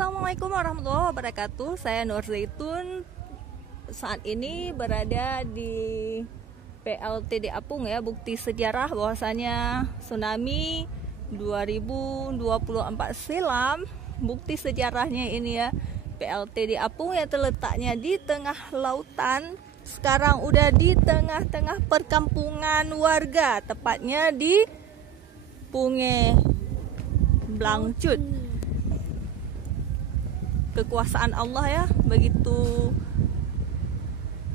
Assalamualaikum warahmatullahi wabarakatuh. Saya Nur Zaitun. Saat ini berada di PLTD Apung ya, bukti sejarah bahwasanya tsunami 2024 silam. Bukti sejarahnya ini ya, PLTD Apung yang terletaknya di tengah lautan sekarang udah di tengah-tengah perkampungan warga, tepatnya di Punge Blangcut. Kekuasaan Allah ya, begitu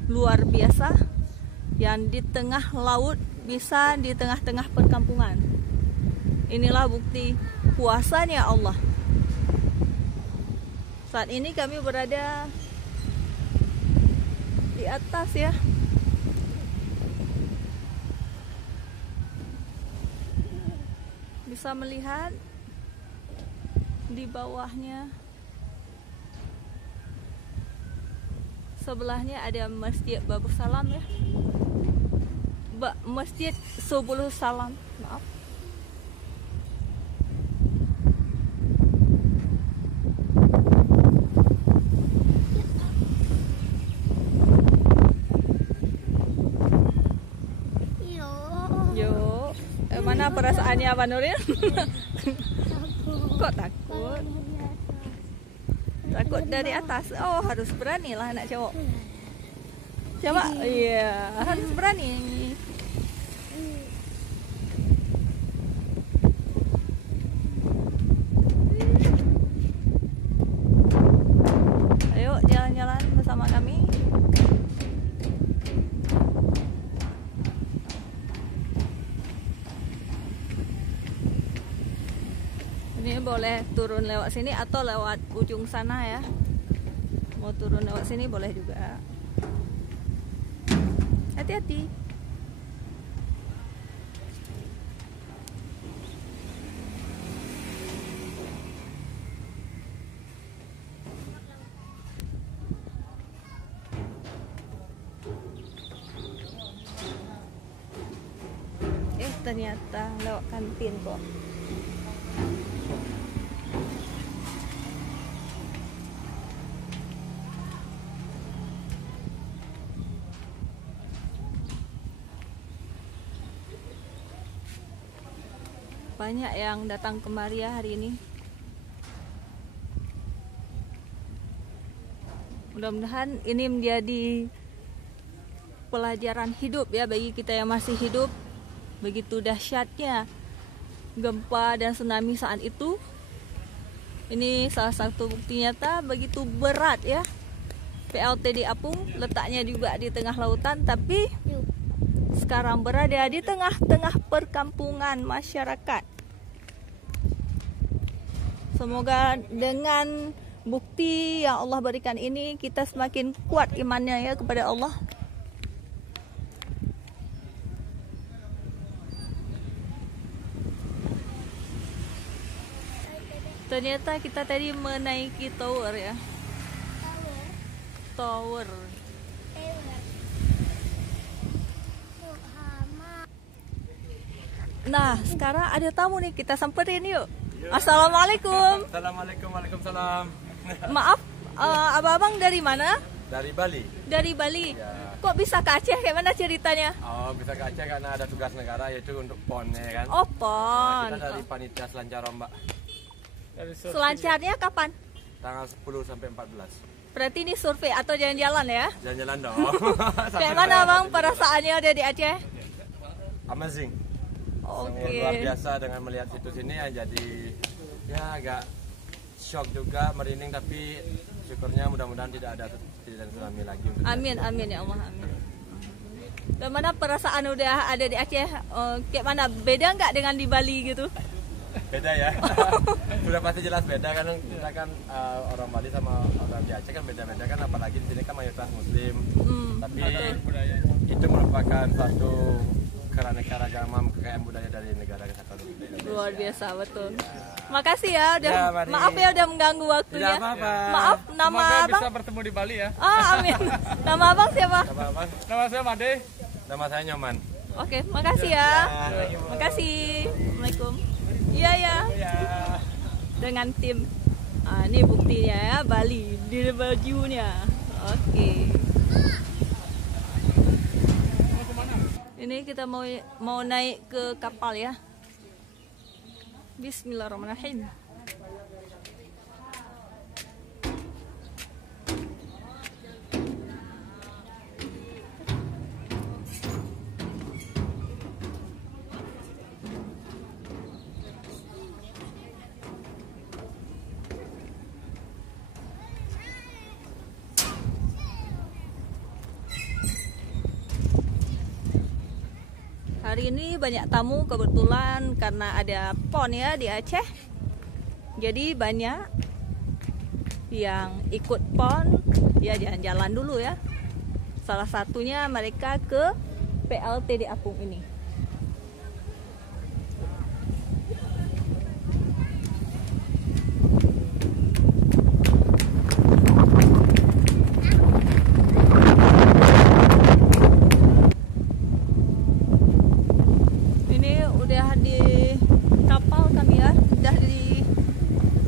luar biasa, yang di tengah laut bisa di tengah-tengah perkampungan. Inilah bukti kuasanya Allah. Saat ini kami berada di atas ya. Bisa melihat di bawahnya. Sebelahnya ada Masjid Babus Salam ya. Masjid Subul Salam. Maaf. Yo. Mana perasaannya Pak Nuril? Kok takut? Takut dari atas. Oh, harus berani lah anak cowok. Coba, iya, harus berani. Ayo jalan-jalan bersama kami. Ini boleh turun lewat sini atau lewat ujung sana ya. Mau turun lewat sini boleh juga. Hati-hati. Ternyata lewat kantin kok. Banyak yang datang kemari ya hari ini. Mudah-mudahan ini menjadi pelajaran hidup ya bagi kita yang masih hidup. Begitu dahsyatnya gempa dan tsunami saat itu. Ini salah satu bukti nyata begitu berat ya. PLTD Apung letaknya juga di tengah lautan, tapi sekarang berada di tengah-tengah perkampungan masyarakat. Semoga dengan bukti yang Allah berikan ini kita semakin kuat imannya ya kepada Allah. Ternyata kita tadi menaiki tower ya. Tower. Nah, sekarang ada tamu nih, kita samperin yuk. Assalamualaikum. Assalamualaikum, waalaikumsalam. Maaf, abang-abang dari mana? Dari Bali. Dari Bali. Ya. Kok bisa ke Aceh? Kayak mana ceritanya? Oh, bisa ke Aceh karena ada tugas negara yaitu untuk PON ya kan. Oh, PON. Kita dari panitia selancar Ombak. Selancarnya kapan? Tanggal 10 sampai 14. Berarti ini survei atau jalan-jalan ya? Jalan-jalan dong. Kayak mana bang perasaannya udah di Aceh? Amazing. Oke. Luar biasa dengan melihat situs ini ya, jadi ya agak shock juga, merinding, tapi syukurnya mudah-mudahan tidak ada tsunami lagi. Amin, amin ya Allah, amin. Dan mana perasaan udah ada di Aceh? Kayak mana? Beda nggak dengan di Bali gitu? Beda ya. Sudah pasti jelas beda kan, kita kan orang Bali sama orang di Aceh kan beda-beda kan, apalagi di sini kan mayoritas Muslim. Tapi itu merupakan satu keanekaragaman kekayaan budaya dari negara kesatuan Republik Indonesia. Luar biasa, betul. Makasih ya, udah Ya, maaf ya udah mengganggu waktunya. Tidak apa-apa. Maaf, nama Semoga abang? bisa bertemu di Bali ya. Amin. Nama abang siapa? Apa-apa. Nama saya Made. Nama saya Nyoman. Oke, makasih ya. Makasih. Assalamualaikum. Iya ya. Ya. Dengan tim. Ini buktinya ya, Bali di bajunya. Oke. Ini kita mau naik ke kapal ya. Bismillahirrahmanirrahim. Hari ini banyak tamu kebetulan karena ada PON ya di Aceh. Jadi banyak yang ikut PON ya, jalan-jalan dulu ya. Salah satunya mereka ke PLTD Apung ini.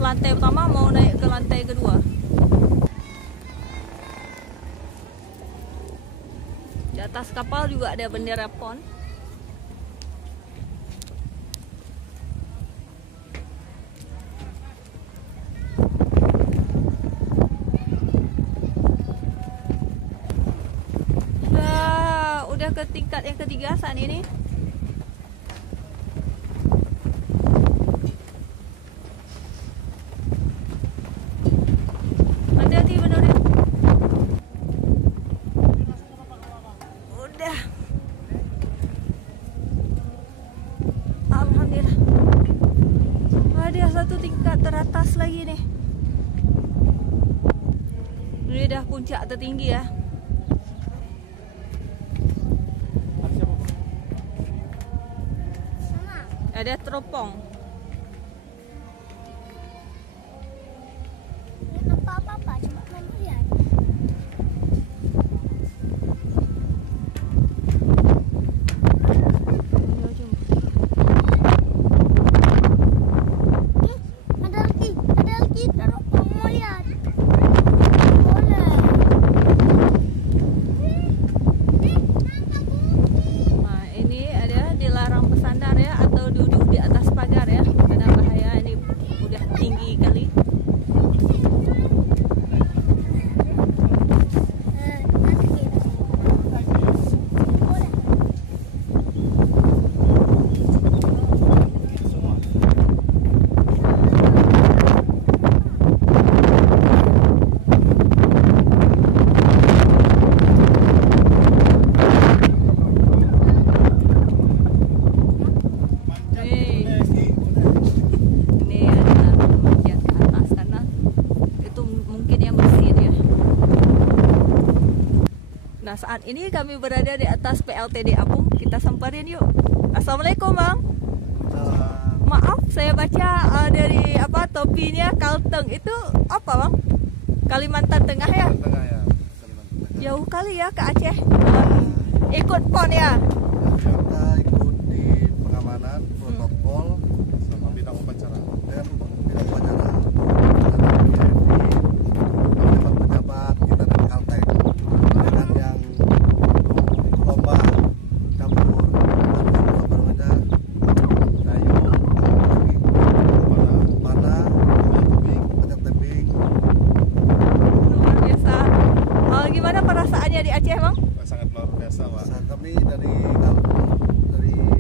Lantai pertama mau naik ke lantai kedua. Di atas kapal juga ada bendera PON. Udah ke tingkat yang ketiga saat ini. Satu tingkat teratas lagi nih. Ini udah puncak tertinggi ya. Ada teropong. Apa-apa, cuma lihat. Nah, saat ini kami berada di atas PLTD Apung. Kita samperin yuk. Assalamualaikum, Bang. Maaf, saya baca dari topinya Kalteng. Itu apa, Bang? Kalimantan Tengah ya? Tengah ya, Kalimantan Tengah. Jauh kali ya ke Aceh. Ikut PON ya? Kita ikut di pengamanan, protokol, sama bidang upacara. Dan bidang upacara. Pejabat-pejabat kita dari Kalteng. Dengan yang lomba campur, gimana perasaannya di Aceh, Bang? sangat luar biasa, Pak. Kami dari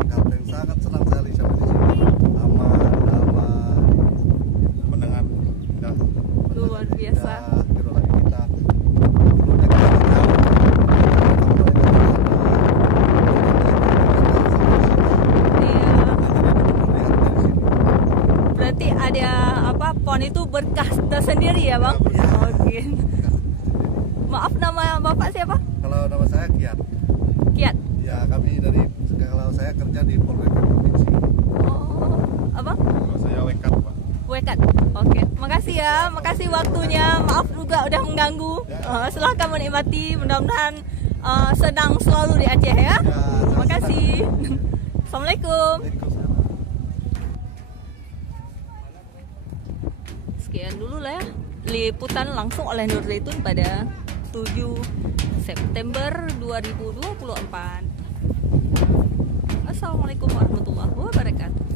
Kalteng sangat senang sekali sampai di sini. Aman, damai, mendengar luar biasa. Ideologi kita. Iya. Berarti ada PON itu berkah tersendiri ya, Bang? Ya, Oke. Maaf, nama Bapak siapa? Kalau nama saya Kiat. Kiat. Ya, kalau saya kerja di Polres Provinsi. Oh, apa? Kalau saya Wekat, Pak. Wekat. Oke, makasih ya, makasih waktunya. Maaf juga udah mengganggu. Silahkan menikmati. Mudah-mudahan senang selalu di Aceh ya. Terima kasih. Assalamualaikum. sekian dulu lah ya liputan langsung oleh Nur Zaitun pada 7 September 2024. Assalamualaikum warahmatullahi wabarakatuh.